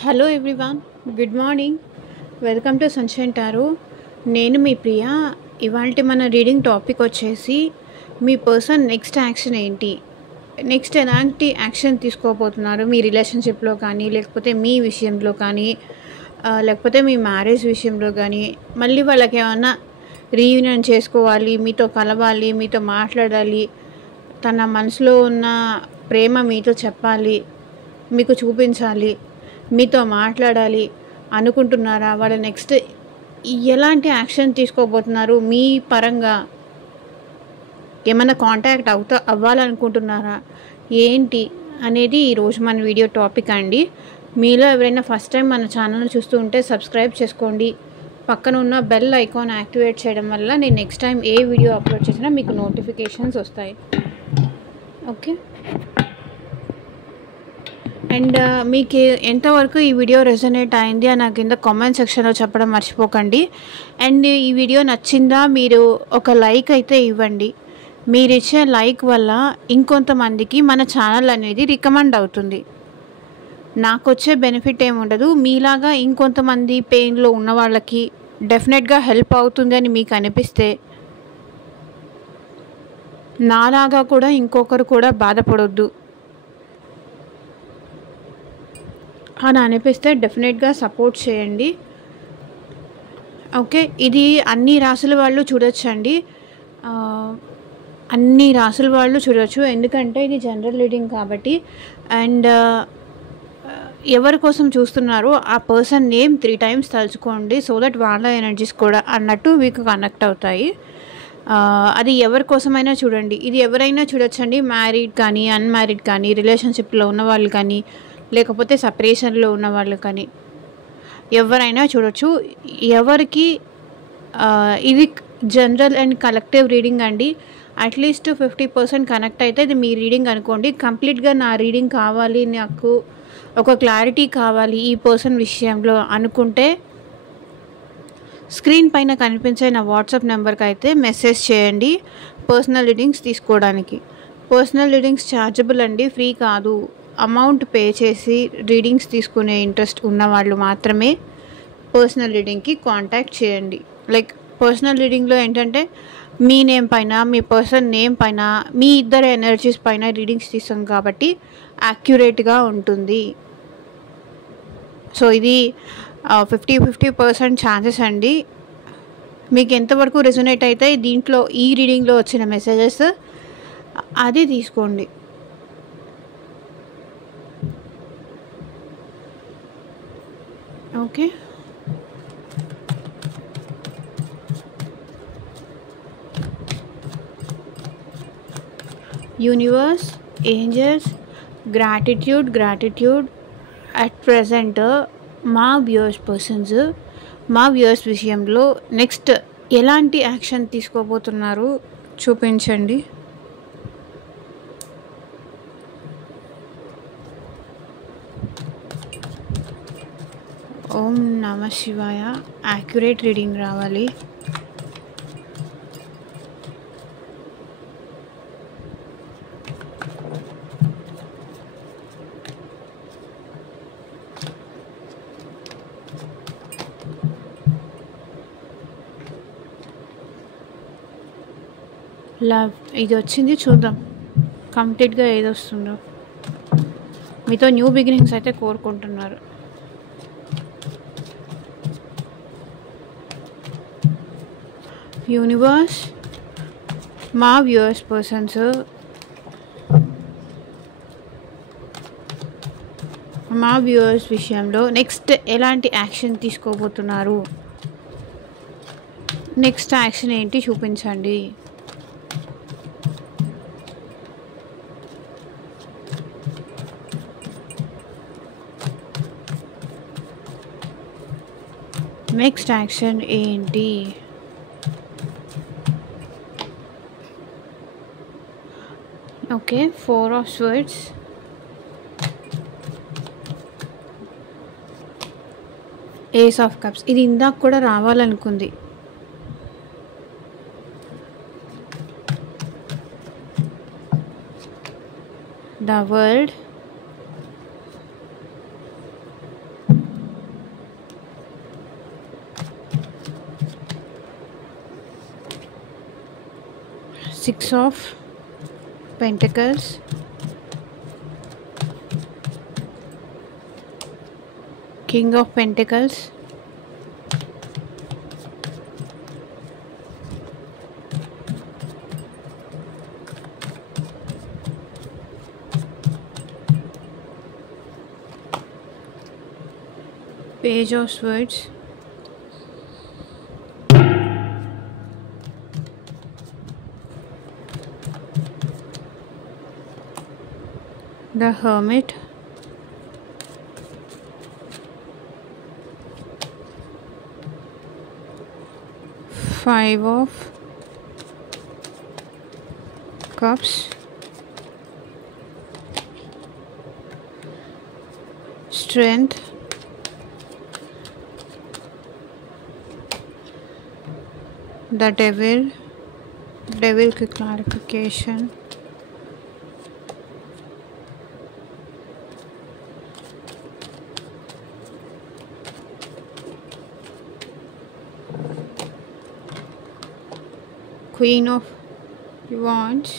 Hello everyone, good morning. Welcome to sunshine tarot. నేను మీ ప్రియా. ఇవాళ మన రీడింగ్ టాపిక్ వచ్చేసి మీ పర్సన్ నెక్స్ట్ యాక్షన్ ఏంటి, నెక్స్ట్ ఎలాంటి యాక్షన్ తీసుకోబోతున్నారు మీ రిలేషన్షిప్లో కానీ, లేకపోతే మీ విషయంలో కానీ, లేకపోతే మీ మ్యారేజ్ విషయంలో కానీ. మళ్ళీ వాళ్ళకి ఏమన్నా రీయూనియన్ చేసుకోవాలి, మీతో కలవాలి, మీతో మాట్లాడాలి, తన మనసులో ఉన్న ప్రేమ మీతో చెప్పాలి, మీకు చూపించాలి, మీతో మాట్లాడాలి అనుకుంటున్నారా? వాళ్ళు నెక్స్ట్ ఎలాంటి యాక్షన్ తీసుకోబోతున్నారు? మీ పరంగా ఏమైనా కాంటాక్ట్ అవ్వాలనుకుంటున్నారా ఏంటి అనేది ఈరోజు మన వీడియో టాపిక్ అండి. మీలో ఎవరైనా ఫస్ట్ టైం మన ఛానల్ చూస్తూ ఉంటే సబ్స్క్రైబ్ చేసుకోండి. పక్కన ఉన్న బెల్ ఐకాన్ యాక్టివేట్ చేయడం వల్ల నేను నెక్స్ట్ టైం ఏ వీడియో అప్లోడ్ చేసినా మీకు నోటిఫికేషన్స్ వస్తాయి. ఓకే. అండ్ మీకు ఎంతవరకు ఈ వీడియో రెజొనేట్ అయింది అని నాకు కింద కామెంట్ సెక్షన్లో చెప్పడం మర్చిపోకండి. అండ్ ఈ వీడియో నచ్చిందా మీరు ఒక లైక్ అయితే ఇవ్వండి. మీరు ఇచ్చే లైక్ వల్ల ఇంకొంతమందికి మన ఛానల్ అనేది రికమెండ్ అవుతుంది. నాకు వచ్చే బెనిఫిట్ ఏముండదు, మీలాగా ఇంకొంతమంది పెయిన్లో ఉన్న వాళ్ళకి డెఫినెట్గా హెల్ప్ అవుతుంది అని మీకు అనిపిస్తే, నాలాగా కూడా ఇంకొకరు కూడా బాధపడొద్దు అని అనిపిస్తే డెఫినెట్గా సపోర్ట్ చేయండి. ఓకే. ఇది అన్ని రాసుల వాళ్ళు చూడొచ్చండి, అన్ని రాసుల వాళ్ళు చూడొచ్చు, ఎందుకంటే ఇది జనరల్ రీడింగ్ కాబట్టి. అండ్ ఎవరి కోసం చూస్తున్నారో ఆ పర్సన్ నేమ్ 3 times తలుచుకోండి, సో దట్ వాళ్ళ ఎనర్జీస్ కూడా అన్నట్టు మీకు కనెక్ట్ అవుతాయి. అది ఎవరి కోసమైనా చూడండి, ఇది ఎవరైనా చూడొచ్చండి. మ్యారీడ్ కానీ, అన్మ్యారీడ్ కానీ, రిలేషన్షిప్లో ఉన్న వాళ్ళు కానీ, లేకపోతే సపరేషన్లో ఉన్న వాళ్ళు కానీ, ఎవరైనా చూడొచ్చు. ఎవరికి ఇది జనరల్ అండ్ కలెక్టివ్ రీడింగ్ అండి. అట్లీస్ట్ 50% కనెక్ట్ అయితే ఇది మీ రీడింగ్ అనుకోండి. కంప్లీట్గా నా రీడింగ్ కావాలి, నాకు ఒక క్లారిటీ కావాలి ఈ పర్సన్ విషయంలో అనుకుంటే స్క్రీన్ పైన కనిపించే నా వాట్సాప్ నెంబర్కి అయితే మెసేజ్ చేయండి పర్సనల్ రీడింగ్స్ తీసుకోవడానికి. పర్సనల్ రీడింగ్స్ ఛార్జబుల్ అండి, ఫ్రీ కాదు. అమౌంట్ పే చేసి రీడింగ్స్ తీసుకునే ఇంట్రెస్ట్ ఉన్న వాళ్ళు మాత్రమే పర్సనల్ రీడింగ్కి కాంటాక్ట్ చేయండి. లైక్ పర్సనల్ రీడింగ్లో ఏంటంటే మీ నేమ్ పైన, మీ పర్సన్ నేమ్ పైన, మీ ఇద్దరు ఎనర్జీస్ పైన రీడింగ్స్ తీస్తాం కాబట్టి యాక్యురేట్గా ఉంటుంది. సో ఇది 50% ఛాన్సెస్ అండి. మీకు ఎంతవరకు రెజొనేట్ అయితే దీంట్లో ఈ రీడింగ్లో వచ్చిన మెసేజెస్ అది తీసుకోండి. Okay. Universe, angels, gratitude at present మా వ్యూయర్స్ విషయంలో నెక్స్ట్ ఎలాంటి యాక్షన్ తీసుకోబోతున్నారు చూపించండి. ఓం నమ శివాయ. యాక్యురేట్ రీడింగ్ రావాలి. లవ్ ఇది వచ్చింది, చూద్దాం కంప్లీట్గా ఏది వస్తుందో. మీతో న్యూ బిగినింగ్స్ అయితే కోరుకుంటున్నారు. యూనివర్స్, మా వ్యూయర్స్ పర్సన్స్ మా వ్యూయర్స్ విషయంలో నెక్స్ట్ ఎలాంటి యాక్షన్ తీసుకోబోతున్నారు, నెక్స్ట్ యాక్షన్ ఏంటి చూపించండి. నెక్స్ట్ యాక్షన్ ఏంటి? Okay. 4 of Swords, Ace of Cups. ఇది ఇందాక కూడా రావాలనుకుంది. The World, Six of Pentacles, King of Pentacles, Page of Swords, the Hermit, Five of Cups, Strength, the Devil की clarification, Queen of Wands,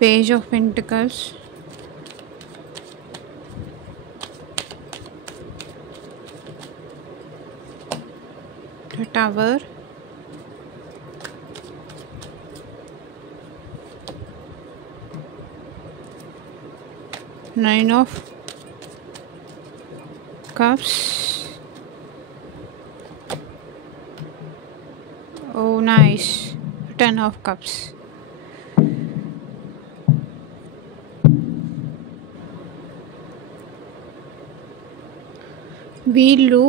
Page of Pentacles, the Tower, Nine of Cups. Oh, nice. 10 of Cups. వీళ్ళు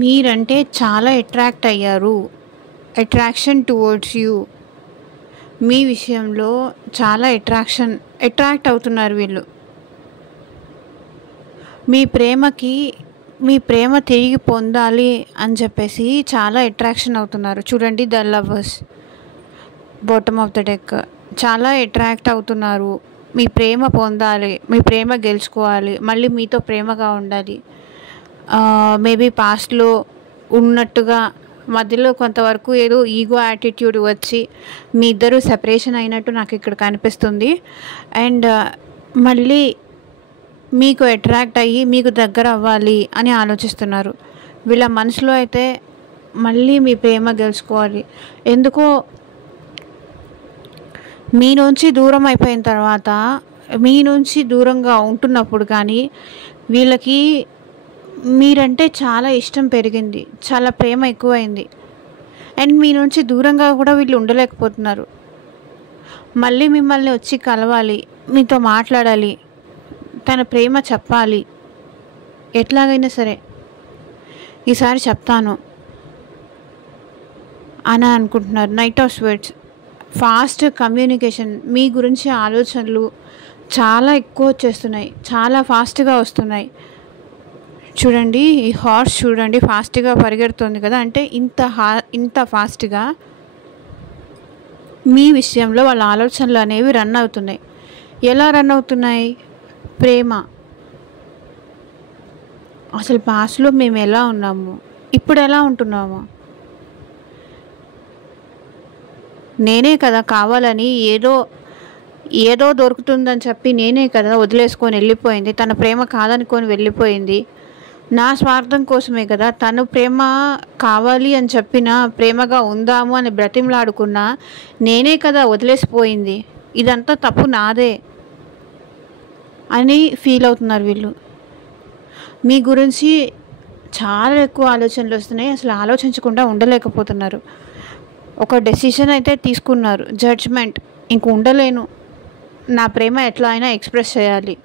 మీరంటే చాలా attract అయ్యారు. Attraction towards you. మీ విషయంలో చాలా attract అవుతున్నారు వీళ్ళు. మీ ప్రేమ తిరిగి పొందాలి అని చెప్పేసి చాలా అట్రాక్షన్ అవుతున్నారు. చూడండి, the lovers, bottom of the deck. చాలా అట్రాక్ట్ అవుతున్నారు. మీ ప్రేమ పొందాలి, మీ ప్రేమ గెలుచుకోవాలి, మళ్ళీ మీతో ప్రేమగా ఉండాలి. మేబీ పాస్ట్లో ఉన్నట్టుగా మధ్యలో కొంతవరకు ఏదో ఈగో యాటిట్యూడ్ వచ్చి మీ ఇద్దరు సెపరేషన్ అయినట్టు నాకు ఇక్కడ కనిపిస్తుంది. అండ్ మళ్ళీ మీకు అట్రాక్ట్ అయ్యి మీకు దగ్గర అవ్వాలి అని ఆలోచిస్తున్నారు. వీళ్ళ మనసులో అయితే మళ్ళీ మీ ప్రేమ గెలుచుకోవాలి. ఎందుకో మీ నుంచి దూరం అయిపోయిన తర్వాత, మీ నుంచి దూరంగా ఉంటున్నప్పుడు కానీ వీళ్ళకి మీరంటే చాలా ఇష్టం పెరిగింది, చాలా ప్రేమ ఎక్కువైంది. అండ్ మీ నుంచి దూరంగా కూడా వీళ్ళు ఉండలేకపోతున్నారు. మళ్ళీ మిమ్మల్ని వచ్చి కలవాలి, మీతో మాట్లాడాలి, తన ప్రేమ చెప్పాలి, ఎట్లాగైనా సరే ఈసారి చెప్తాను అని అనుకుంటున్నారు. Knight of swords, fast communication. మీ గురించి ఆలోచనలు చాలా ఎక్కువ వచ్చేస్తున్నాయి, చాలా ఫాస్ట్గా వస్తున్నాయి. చూడండి, ఈ హార్స్ చూడండి, ఫాస్ట్గా పరిగెడుతుంది కదా. అంటే ఇంత ఫాస్ట్గా మీ విషయంలో వాళ్ళ ఆలోచనలు అనేవి రన్ అవుతున్నాయి. ఎలా రన్ అవుతున్నాయి? ప్రేమ. అసలు పాస్ట్లో మేము ఎలా ఉన్నాము, ఇప్పుడు ఎలా ఉంటున్నాము, నేనే కదా కావాలని ఏదో దొరుకుతుందని చెప్పి నేనే కదా వదిలేసుకొని వెళ్ళిపోయింది. తన ప్రేమ కాదనుకొని వెళ్ళిపోయింది. నా స్వార్థం కోసమే కదా. తను ప్రేమ కావాలి అని చెప్పినా, ప్రేమగా ఉందాము అని బ్రతిమలాడుకున్నా నేనే కదా వదిలేసిపోయింది. ఇదంతా తప్పు నాదే అని ఫీల్ అవుతున్నారు వీళ్ళు. మీ గురించి చాలా ఎక్కువ ఆలోచనలు వస్తున్నాయి. అసలు ఆలోచించకుండా ఉండలేకపోతున్నారు. ఒక డెసిషన్ అయితే తీసుకున్నారు, జడ్జ్మెంట్. ఇంక ఉండలేను, నా ప్రేమ ఎట్లా అయినా ఎక్స్ప్రెస్ చేయాలి,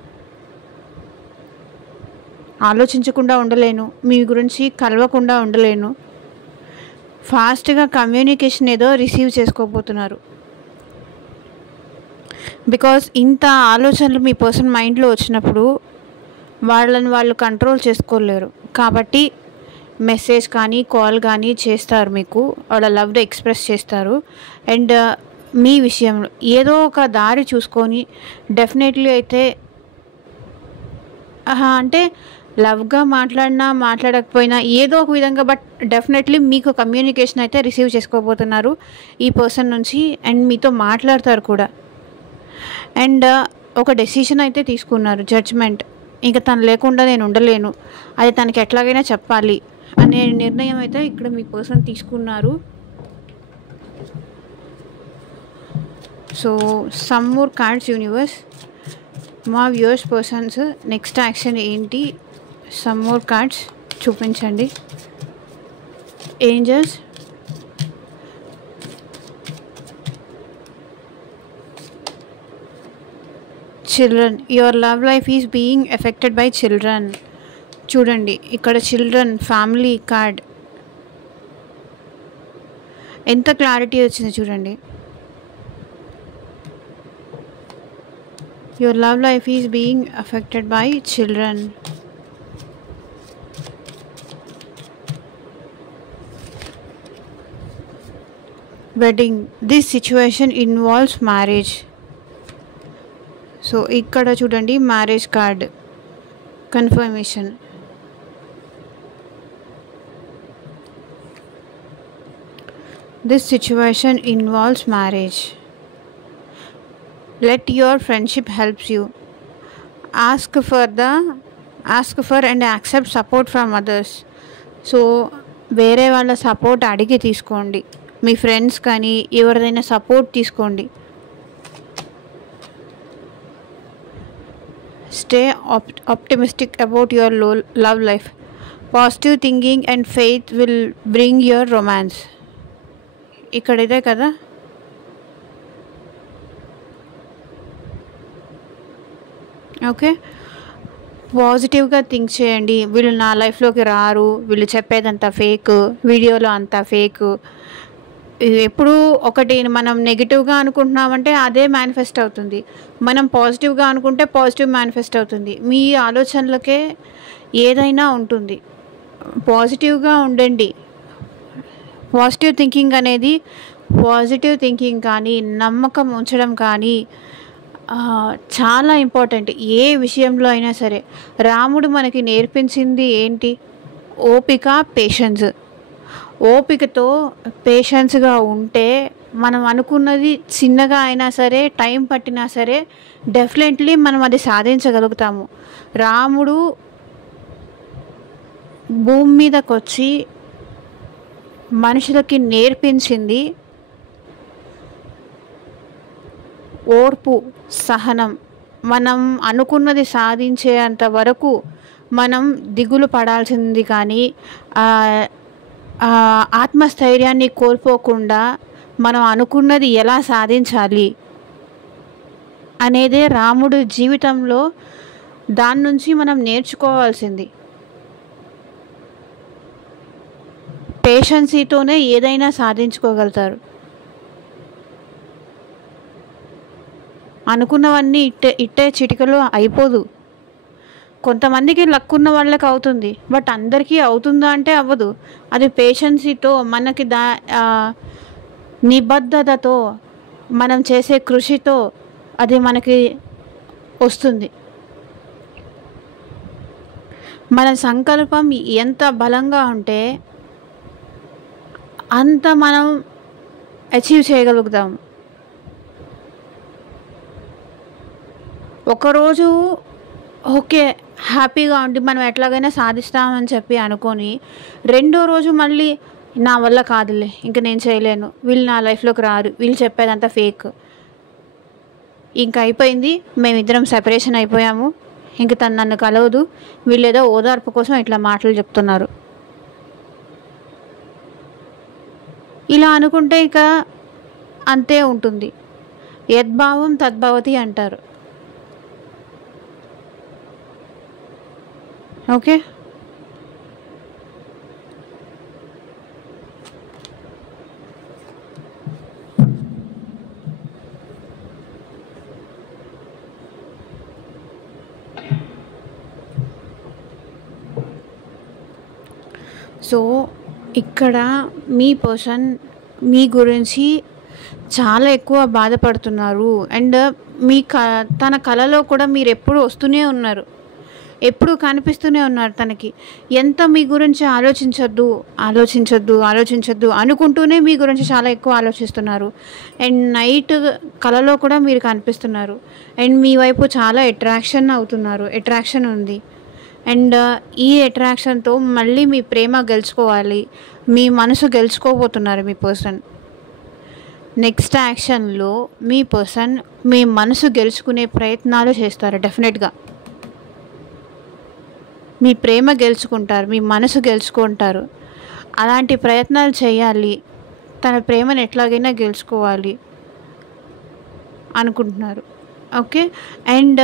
ఆలోచించకుండా ఉండలేను, మీ గురించి కలవకుండా ఉండలేను. ఫాస్ట్గా కమ్యూనికేషన్ ఏదో రిసీవ్ చేసుకోబోతున్నారు. బికాస్ ఇంత ఆలోచనలు మీ పర్సన్ మైండ్లో వచ్చినప్పుడు వాళ్ళని వాళ్ళు కంట్రోల్ చేసుకోలేరు. కాబట్టి మెసేజ్ కానీ కాల్ కానీ చేస్తారు, మీకు వాళ్ళ లవ్ని ఎక్స్ప్రెస్ చేస్తారు. అండ్ మీ విషయంలో ఏదో ఒక దారి చూసుకొని డెఫినెట్లీ అయితే అంటే లవ్గా మాట్లాడినా మాట్లాడకపోయినా ఏదో ఒక విధంగా బట్ డెఫినెట్లీ మీకు కమ్యూనికేషన్ అయితే రిసీవ్ చేసుకోబోతున్నారు ఈ పర్సన్ నుంచి. అండ్ మీతో మాట్లాడతారు కూడా. అండ్ ఒక డెసిషన్ అయితే తీసుకున్నారు, జడ్జ్మెంట్. ఇంకా తను లేకుండా నేను ఉండలేను, అది తనకి ఎట్లాగైనా చెప్పాలి అనే నిర్ణయం అయితే ఇక్కడ మీ పర్సన్ తీసుకున్నారు. So some more cards universe, మా వ్యూవర్స్ పర్సన్స్ నెక్స్ట్ యాక్షన్ ఏంటి? సమ్ మోర్ కార్డ్స్ చూపించండి. Angels, children, your love life is being affected by children. చూడండి ఇక్కడ చిల్డ్రన్, ఫ్యామిలీ కార్డ్ ఎంత క్లారిటీ వచ్చింది చూడండి. Your love life is being affected by children. Wedding, this situation involves marriage. So ఇక్కడ చూడండి marriage card confirmation. This situation involves marriage. Let your friendship helps you. Ask for and accept support from others. So వేరే వాళ్ళ support అడిగి తీసుకోండి, మీ friends కానీ ఎవరిదైనా support తీసుకోండి. Stay optimistic about your love life. Positive thinking and faith will bring your romance. ఇక్కడ ఇదే కదా. ఓకే, పాజిటివ్గా థింక్ చేయండి. వీళ్ళు నా లైఫ్లోకి రారు, వీళ్ళు చెప్పేదంతా ఫేక్, వీడియోలో అంతా ఫేక్. ఎప్పుడు ఒకటి మనం నెగిటివ్గా అనుకుంటున్నామంటే అదే మేనిఫెస్ట్ అవుతుంది, మనం పాజిటివ్గా అనుకుంటే పాజిటివ్ మేనిఫెస్ట్ అవుతుంది. మీ ఆలోచనలకే ఏదైనా ఉంటుంది. పాజిటివ్గా ఉండండి. పాజిటివ్ థింకింగ్ అనేది, పాజిటివ్ థింకింగ్ కానీ నమ్మకం ఉంచడం కానీ చాలా ఇంపార్టెంట్ ఏ విషయంలో అయినా సరే. రాముడు మనకి నేర్పించింది ఏంటి? ఓపిక, పేషెన్స్. ఓపికతో పేషెన్స్గా ఉంటే మనం అనుకున్నది చిన్నగా అయినా సరే, టైం పట్టినా సరే డెఫినెట్లీ మనం అది సాధించగలుగుతాము. రాముడు భూమి మీదకి వచ్చి మనుషులకి నేర్పించింది ఓర్పు, సహనం. మనం అనుకున్నది సాధించేంత వరకు మనం దిగులు పడాల్సింది కానీ ఆత్మస్థైర్యాన్ని కోల్పోకుండా మనం అనుకున్నది ఎలా సాధించాలి అనేదే రాముడు జీవితంలో, దాని నుంచి మనం నేర్చుకోవాల్సింది. పేషెన్సీతోనే ఏదైనా సాధించుకోగలుగుతారు. అనుకున్నవన్నీ ఇట్టే చిటికలో అయిపోదు. కొంతమందికి లక్ ఉన్న వాళ్ళకి అవుతుంది, బట్ అందరికీ అవుతుందా అంటే అవ్వదు. అది పేషెన్సీతో, మనకి నిబద్ధతతో, మనం చేసే కృషితో అది మనకి వస్తుంది. మన సంకల్పం ఎంత బలంగా ఉంటే అంత మనం అచీవ్ చేయగలుగుతాం. ఒకరోజు ఓకే హ్యాపీగా ఉండి మనం ఎట్లాగైనా సాధిస్తామని చెప్పి అనుకొని రెండో రోజు మళ్ళీ నా వల్ల కాదులే, ఇంక నేను చేయలేను, వీళ్ళు నా లైఫ్లోకి రారు, వీళ్ళు చెప్పేదంతా ఫేక్, ఇంకా అయిపోయింది, మేమిద్దరం సెపరేషన్ అయిపోయాము, ఇంక తను నన్ను కలవదు, వీళ్ళేదో ఓదార్పు కోసం ఇట్లా మాటలు చెప్తున్నారు, ఇలా అనుకుంటే ఇక అంతే ఉంటుంది. యద్భావం తద్భవతి అంటారు. ఓకే, సో ఇక్కడ మీ పర్సన్ మీ గురించి చాలా ఎక్కువ బాధపడుతున్నారు. అండ్ తన కలలో కూడా మీరు ఎప్పుడు వస్తూనే ఉన్నారు, ఎప్పుడు కనిపిస్తూనే ఉన్నారు తనకి. ఎంత మీ గురించి ఆలోచించొద్దు అనుకుంటూనే మీ గురించి చాలా ఎక్కువ ఆలోచిస్తున్నారు. అండ్ నైట్ కలలో కూడా మీరు కనిపిస్తున్నారు. అండ్ మీ వైపు చాలా అట్రాక్షన్ ఉంది. అండ్ ఈ అట్రాక్షన్తో మళ్ళీ మీ ప్రేమ గెలుచుకోవాలి, మీ మనసు గెలుచుకోబోతున్నారు మీ పర్సన్. నెక్స్ట్ యాక్షన్లో మీ పర్సన్ మీ మనసు గెలుచుకునే ప్రయత్నాలు చేస్తారు. డెఫినెట్గా మీ ప్రేమ గెలుచుకుంటారు, మీ మనసు గెలుచుకుంటారు. అలాంటి ప్రయత్నాలు చేయాలి, తన ప్రేమను ఎట్లాగైనా గెలుచుకోవాలి అనుకుంటున్నారు. ఓకే. అండ్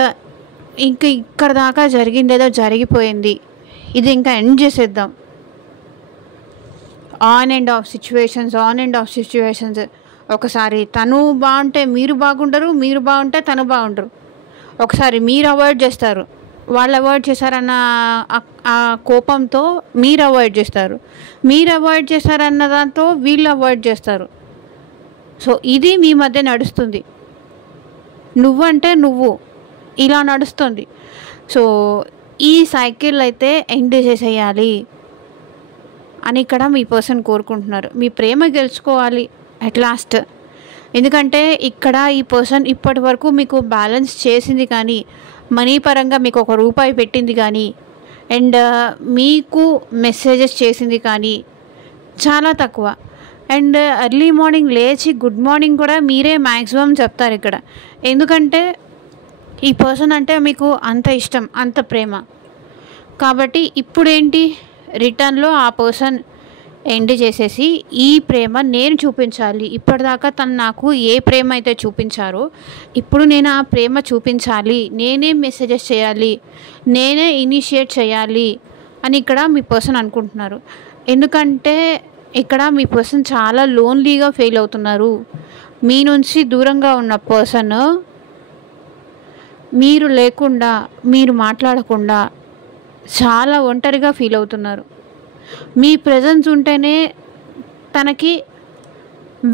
ఇంకా ఇక్కడ దాకా జరిగిందేదో జరిగిపోయింది, ఇది ఇంకా ఎండ్ చేసేద్దాం. On and of situations. ఒకసారి తను బాగుంటే మీరు బాగుండరు, మీరు బాగుంటే తను బాగుండరు. ఒకసారి మీరు అవాయిడ్ చేస్తారు, వాళ్ళు అవాయిడ్ చేశారన్న ఆ కోపంతో మీరు అవాయిడ్ చేస్తారు, మీరు అవాయిడ్ చేశారన్న దాంతో వీళ్ళు అవాయిడ్ చేస్తారు. సో ఇది మీ మధ్య నడుస్తుంది. నువ్వంటే నువ్వు ఇలా నడుస్తుంది. సో ఈ సైకిల్ అయితే ఎండ్ చేసేయాలి అని ఇక్కడ మీ పర్సన్ కోరుకుంటున్నారు. మీ ప్రేమ గెలుచుకోవాలి అట్ లాస్ట్. ఎందుకంటే ఇక్కడ ఈ పర్సన్ ఇప్పటి వరకు మీకు బ్యాలెన్స్ చేసింది కానీ, మనీ పరంగా మీకు ₹1 పెట్టింది కానీ, అండ్ మీకు మెసేజెస్ చేసింది కానీ చాలా తక్కువ. అండ్ ఎర్లీ మార్నింగ్ లేచి గుడ్ మార్నింగ్ కూడా మీరే మ్యాక్సిమం చెప్తారు ఇక్కడ. ఎందుకంటే ఈ పర్సన్ అంటే మీకు అంత ఇష్టం, అంత ప్రేమ. కాబట్టి ఇప్పుడేంటి, రిటర్న్లో ఆ పర్సన్ ఎండ్ చేసేసి ఈ ప్రేమ నేను చూపించాలి, ఇప్పటిదాకా తను నాకు ఏ ప్రేమ అయితే చూపించారో ఇప్పుడు నేను ఆ ప్రేమ చూపించాలి, నేనే మెసేజెస్ చేయాలి, నేనే ఇనిషియేట్ చేయాలి అని ఇక్కడ మీ పర్సన్ అనుకుంటున్నారు. ఎందుకంటే ఇక్కడ మీ పర్సన్ చాలా లోన్లీగా ఫీల్ అవుతున్నారు. మీ నుంచి దూరంగా ఉన్న పర్సన్ మీరు లేకుండా, మీరు మాట్లాడకుండా చాలా ఒంటరిగా ఫీల్ అవుతున్నారు. మీ ప్రెజెన్స్ ఉంటేనే తనకి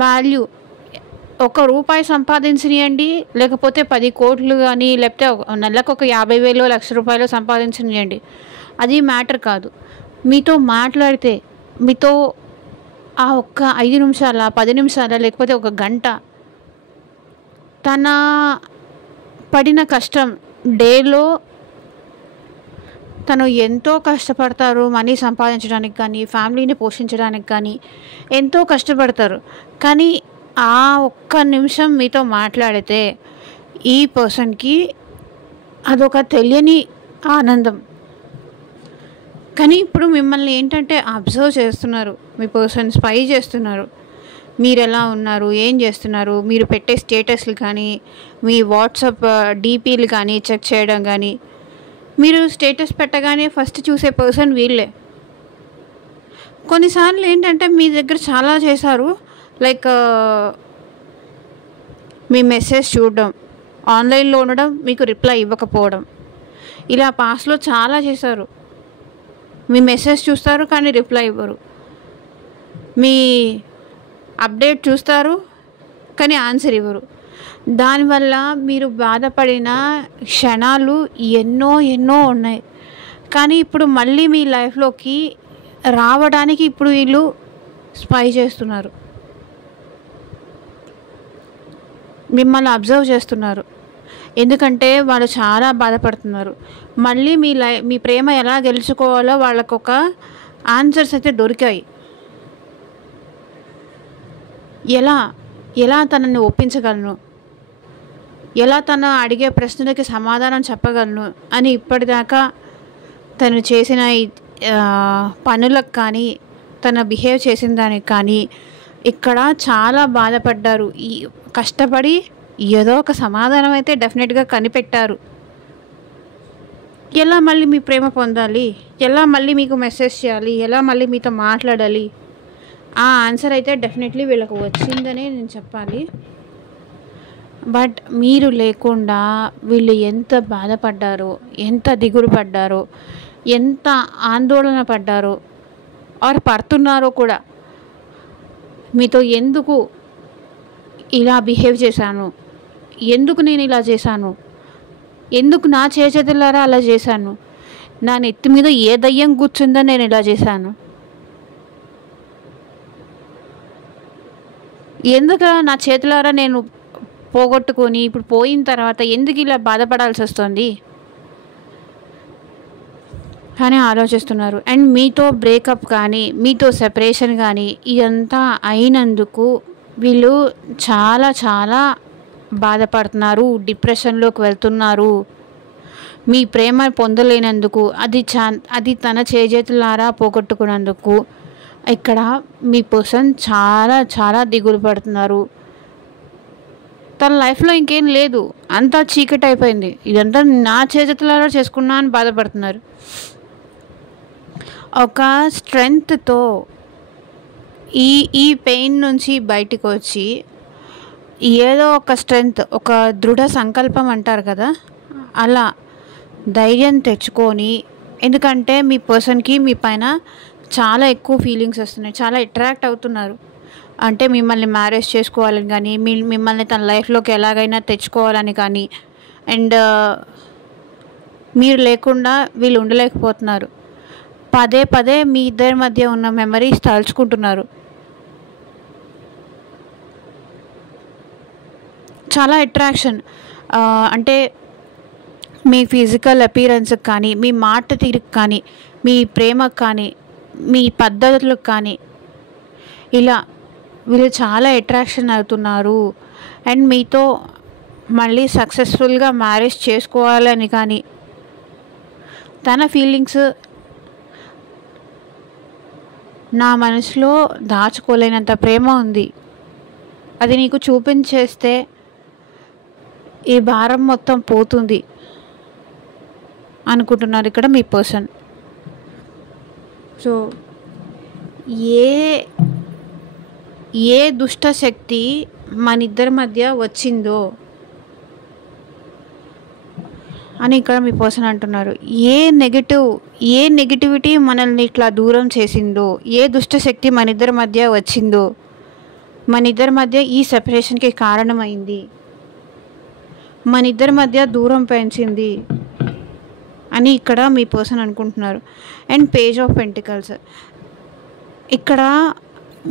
వాల్యూ. ₹1 సంపాదించనియండి, లేకపోతే 10 కోట్లు కానీ, లేకపోతే నెలకు ఒక 50,000 ₹1,00,000 సంపాదించనియండి, అది మ్యాటర్ కాదు. మీతో మాట్లాడితే, మీతో ఆ ఒక్క 5 నిమిషాల 10 నిమిషాల లేకపోతే ఒక గంట తన పడిన కష్టం, డేలో తను ఎంతో కష్టపడతారు మనీ సంపాదించడానికి కానీ, ఫ్యామిలీని పోషించడానికి కానీ ఎంతో కష్టపడతారు. కానీ ఆ ఒక్క నిమిషం మీతో మాట్లాడితే ఈ పర్సన్కి అదొక తెలియని ఆనందం. కానీ ఇప్పుడు మిమ్మల్ని ఏంటంటే అబ్జర్వ్ చేస్తున్నారు, మీ పర్సన్ స్పై చేస్తున్నారు. మీరు ఎలా ఉన్నారు, ఏం చేస్తున్నారు, మీరు పెట్టే స్టేటస్లు కానీ, మీ వాట్సాప్ డీపీలు కానీ చెక్ చేయడం కానీ. మీరు స్టేటస్ పెట్టగానే ఫస్ట్ చూసే పర్సన్ వీళ్ళే. కొన్నిసార్లు ఏంటంటే మీ దగ్గర చాలా చేశారు, లైక్ మీ మెసేజ్ చూడడం, ఆన్లైన్లో ఉండడం, మీకు రిప్లై ఇవ్వకపోవడం, ఇలా పాస్ట్లో చాలా చేశారు. మీ మెసేజ్ చూస్తారు కానీ రిప్లై ఇవ్వరు, మీ అప్డేట్ చూస్తారు కానీ ఆన్సర్ ఇవ్వరు. దానివల్ల మీరు బాధపడిన క్షణాలు ఎన్నో ఉన్నాయి. కానీ ఇప్పుడు మళ్ళీ మీ లైఫ్లోకి రావడానికి ఇప్పుడు వీళ్ళు స్పై చేస్తున్నారు, మిమ్మల్ని అబ్జర్వ్ చేస్తున్నారు. ఎందుకంటే వాళ్ళు చాలా బాధపడుతున్నారు. మళ్ళీ మీ ప్రేమ ఎలా గెలుచుకోవాలో వాళ్ళకు ఒక ఆన్సర్స్ అయితే దొరికాయి. ఎలా తనని ఒప్పించగలను, ఎలా తను అడిగే ప్రశ్నలకి సమాధానం చెప్పగలను అని ఇప్పటిదాకా తను చేసిన పనులకు కానీ, తను బిహేవ్ చేసిన దానికి కానీ ఇక్కడ చాలా బాధపడ్డారు. ఈ కష్టపడి ఏదో ఒక సమాధానం అయితే డెఫినెట్గా కనిపెట్టారు. ఎలా మళ్ళీ మీ ప్రేమ పొందాలి, ఎలా మళ్ళీ మీకు మెసేజ్ చేయాలి, ఎలా మళ్ళీ మీతో మాట్లాడాలి, ఆ ఆన్సర్ అయితే డెఫినెట్లీ వీళ్ళకు వచ్చిందనే నేను చెప్పాలి. బట్ మీరు లేకుండా వీళ్ళు ఎంత బాధపడ్డారో, ఎంత దిగులు పడ్డారో, ఎంత ఆందోళన పడ్డారో ఆర్ పడుతున్నారో కూడా మీతో ఎందుకు ఇలా బిహేవ్ చేశాను, ఎందుకు నేను ఇలా చేశాను, ఎందుకు నా చేతులారా అలా చేశాను, నా నెత్తి మీద ఏ దయ్యం కూర్చుందో నేను ఇలా చేశాను, ఎందుకు నా చేతులారా నేను పోగొట్టుకొని ఇప్పుడు పోయిన తర్వాత ఎందుకు ఇలా బాధపడాల్సి వస్తుంది అని ఆలోచిస్తున్నారు. అండ్ మీతో బ్రేకప్ కానీ మీతో సెపరేషన్ కానీ ఇదంతా అయినందుకు వీళ్ళు చాలా చాలా బాధపడుతున్నారు, డిప్రెషన్లోకి వెళ్తున్నారు. మీ ప్రేమ పొందలేనందుకు, అది తన చేతులారా పోగొట్టుకున్నందుకు ఇక్కడ మీ పర్సన్ చాలా చాలా దిగులు పడుతున్నారు. తన లైఫ్లో ఇంకేం లేదు, అంతా చీకటి అయిపోయింది, ఇదంతా నా చేతులారా చేసుకున్నా అని బాధపడుతున్నారు. ఒక స్ట్రెంగ్త్తో ఈ పెయిన్ నుంచి బయటికి వచ్చి ఏదో ఒక స్ట్రెంగ్త్, ఒక దృఢ సంకల్పం అంటారు కదా, అలా ధైర్యం తెచ్చుకొని, ఎందుకంటే మీ పర్సన్కి మీ పైన చాలా ఎక్కువ ఫీలింగ్స్ వస్తున్నాయి, చాలా అట్రాక్ట్ అవుతున్నారు. అంటే మిమ్మల్ని మ్యారేజ్ చేసుకోవాలని కానీ, మిమ్మల్ని తన లైఫ్లోకి ఎలాగైనా తెచ్చుకోవాలని కానీ, అండ్ మీరు లేకుండా వీళ్ళు ఉండలేకపోతున్నారు. పదే పదే మీ ఇద్దరి మధ్య ఉన్న మెమరీస్ తలుచుకుంటున్నారు. చాలా అట్రాక్షన్, అంటే మీ ఫిజికల్ అపీరెన్స్కి కానీ, మీ మాట తీరుకు కానీ, మీ ప్రేమకు కానీ, మీ పద్ధతులకు కానీ, ఇలా వీళ్ళు చాలా అట్రాక్షన్ అవుతున్నారు. అండ్ మీతో మళ్ళీ సక్సెస్ఫుల్గా మ్యారేజ్ చేసుకోవాలని కానీ, తన ఫీలింగ్స్ నా మనసులో దాచుకోలేనంత ప్రేమ ఉంది, అది నీకు చూపించేస్తే ఈ భారం మొత్తం పోతుంది అనుకుంటున్నారు ఇక్కడ మీ పర్సన్. సో ఏ దుష్ట శక్తి మన ఇద్దరి మధ్య వచ్చిందో అని ఇక్కడ మీ పర్సన్ అంటున్నారు. ఏ నెగిటివిటీ మనల్ని ఇట్లా దూరం చేసిందో, ఏ దుష్టశక్తి మన ఇద్దరి మధ్య వచ్చిందో, మన ఇద్దరి మధ్య ఈ సెపరేషన్కి కారణమైంది, మన ఇద్దరి మధ్య దూరం పెంచింది అని ఇక్కడ మీ పర్సన్ అనుకుంటున్నారు. అండ్ పేజ్ ఆఫ్ పెంటికల్స్, ఇక్కడ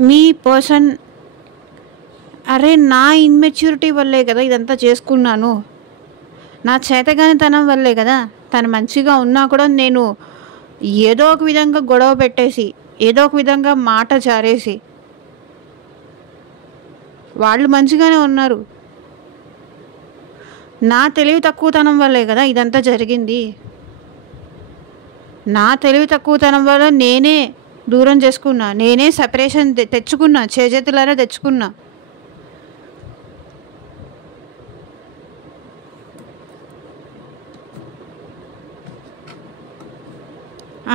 మీ పర్సన్ అరే నా ఇన్మెచ్యూరిటీ వల్లే కదా ఇదంతా చేసుకున్నాను, నా చేతగానితనం వల్లే కదా, తను మంచిగా ఉన్నా కూడా నేను ఏదో ఒక విధంగా గొడవ పెట్టేసి, ఏదో ఒక విధంగా మాట జారేసి, వాళ్ళు మంచిగానే ఉన్నారు, నా తెలివి తక్కువతనం వల్లే కదా ఇదంతా జరిగింది, నా తెలివి తక్కువతనం వల్ల నేనే దూరం చేసుకున్నా, నేనే సెపరేషన్ తెచ్చుకున్నా, చేతులారా తెచ్చుకున్నా.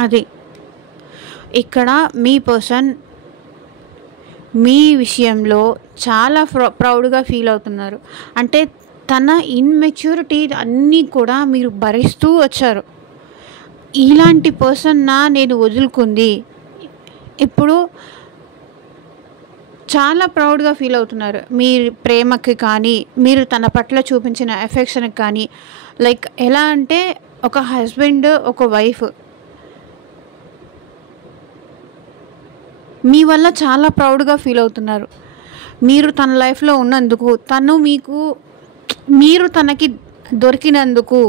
అది ఇక్కడ మీ పర్సన్ మీ విషయంలో చాలా ప్రౌడ్గా ఫీల్ అవుతున్నారు. అంటే తన ఇన్మెచ్యూరిటీ అన్నీ కూడా మీరు భరిస్తూ వచ్చారు. ఇలాంటి పర్సన్ నేను వదులుకుంది, ఇప్పుడు చాలా ప్రౌడ్గా ఫీల్ అవుతున్నారు. మీ ప్రేమకి కానీ, మీరు తన పట్ల చూపించిన ఎఫెక్షన్కి కానీ, లైక్ ఎలా అంటే ఒక హస్బెండ్ ఒక వైఫ్ మీ వల్ల చాలా ప్రౌడ్గా ఫీల్ అవుతున్నారు. మీరు తన లైఫ్లో ఉన్నందుకు, మీరు తనకి దొరికినందుకు,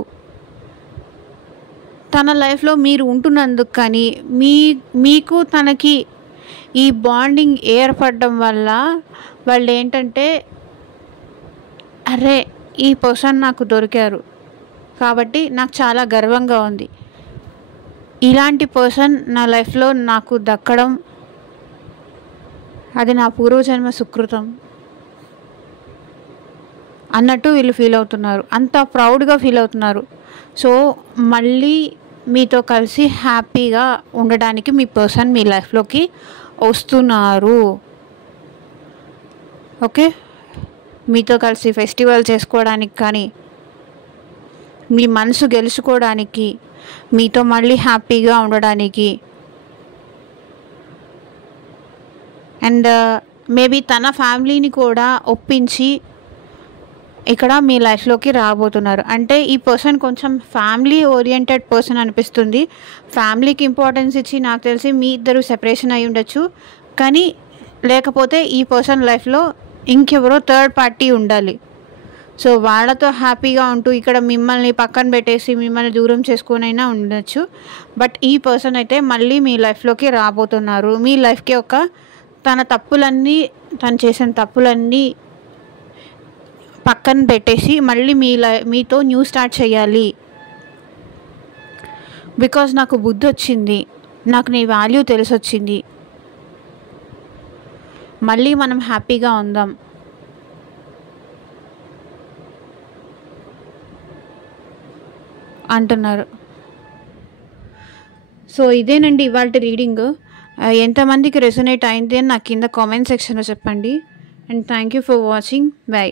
తన లైఫ్లో మీరు ఉంటున్నందుకు కానీ, మీకు తనకి ఈ బాండింగ్ ఏర్పడడం వల్ల వాళ్ళు ఏంటంటే అరే ఈ పర్సన్ నాకు దొరికారు కాబట్టి నాకు చాలా గర్వంగా ఉంది, ఇలాంటి పర్సన్ నా లైఫ్లో నాకు దక్కడం అది నా పూర్వజన్మ సుకృతం అన్నట్టు వీళ్ళు ఫీల్ అవుతున్నారు. అంత ప్రౌడ్గా ఫీల్ అవుతున్నారు. సో మళ్ళీ మీతో కలిసి హ్యాపీగా ఉండడానికి మీ పర్సన్ మీ లైఫ్లోకి వస్తున్నారు. ఓకే, మీతో కలిసి ఫెస్టివల్ చేసుకోవడానికి కానీ, మీ మనసు గెలుచుకోవడానికి, మీతో మళ్ళీ హ్యాపీగా ఉండడానికి అండ్ మేబీ తన ఫ్యామిలీని కూడా ఒప్పించి ఇక్కడ మీ లైఫ్లోకి రాబోతున్నారు. అంటే ఈ పర్సన్ కొంచెం ఫ్యామిలీ ఓరియంటెడ్ పర్సన్ అనిపిస్తుంది. ఫ్యామిలీకి ఇంపార్టెన్స్ ఇచ్చి నాకు తెలిసి మీ ఇద్దరు సెపరేషన్ అయి ఉండొచ్చు. కానీ లేకపోతే ఈ పర్సన్ లైఫ్లో ఇంకెవరో థర్డ్ పార్టీ ఉండాలి. సో వాళ్ళతో హ్యాపీగా ఉంటూ ఇక్కడ మిమ్మల్ని పక్కన పెట్టేసి మిమ్మల్ని దూరం చేసుకునైనా ఉండొచ్చు. బట్ ఈ పర్సన్ అయితే మళ్ళీ మీ లైఫ్లోకి రాబోతున్నారు. మీ లైఫ్కి ఒక తను చేసిన తప్పులన్నీ పక్కన పెట్టేసి మళ్ళీ మీతో న్యూ స్టార్ట్ చేయాలి. బికాజ్ నాకు బుద్ధి వచ్చింది, నాకు నీ వాల్యూ తెలిసొచ్చింది, మళ్ళీ మనం హ్యాపీగా ఉందాం అంటున్నారు. సో ఇదేనండి ఇవాల్టి రీడింగ్. ఎంతమందికి రెసొనేట్ అయింది అని నాకు కింద కామెంట్ సెక్షన్లో చెప్పండి. And thank you for watching. By.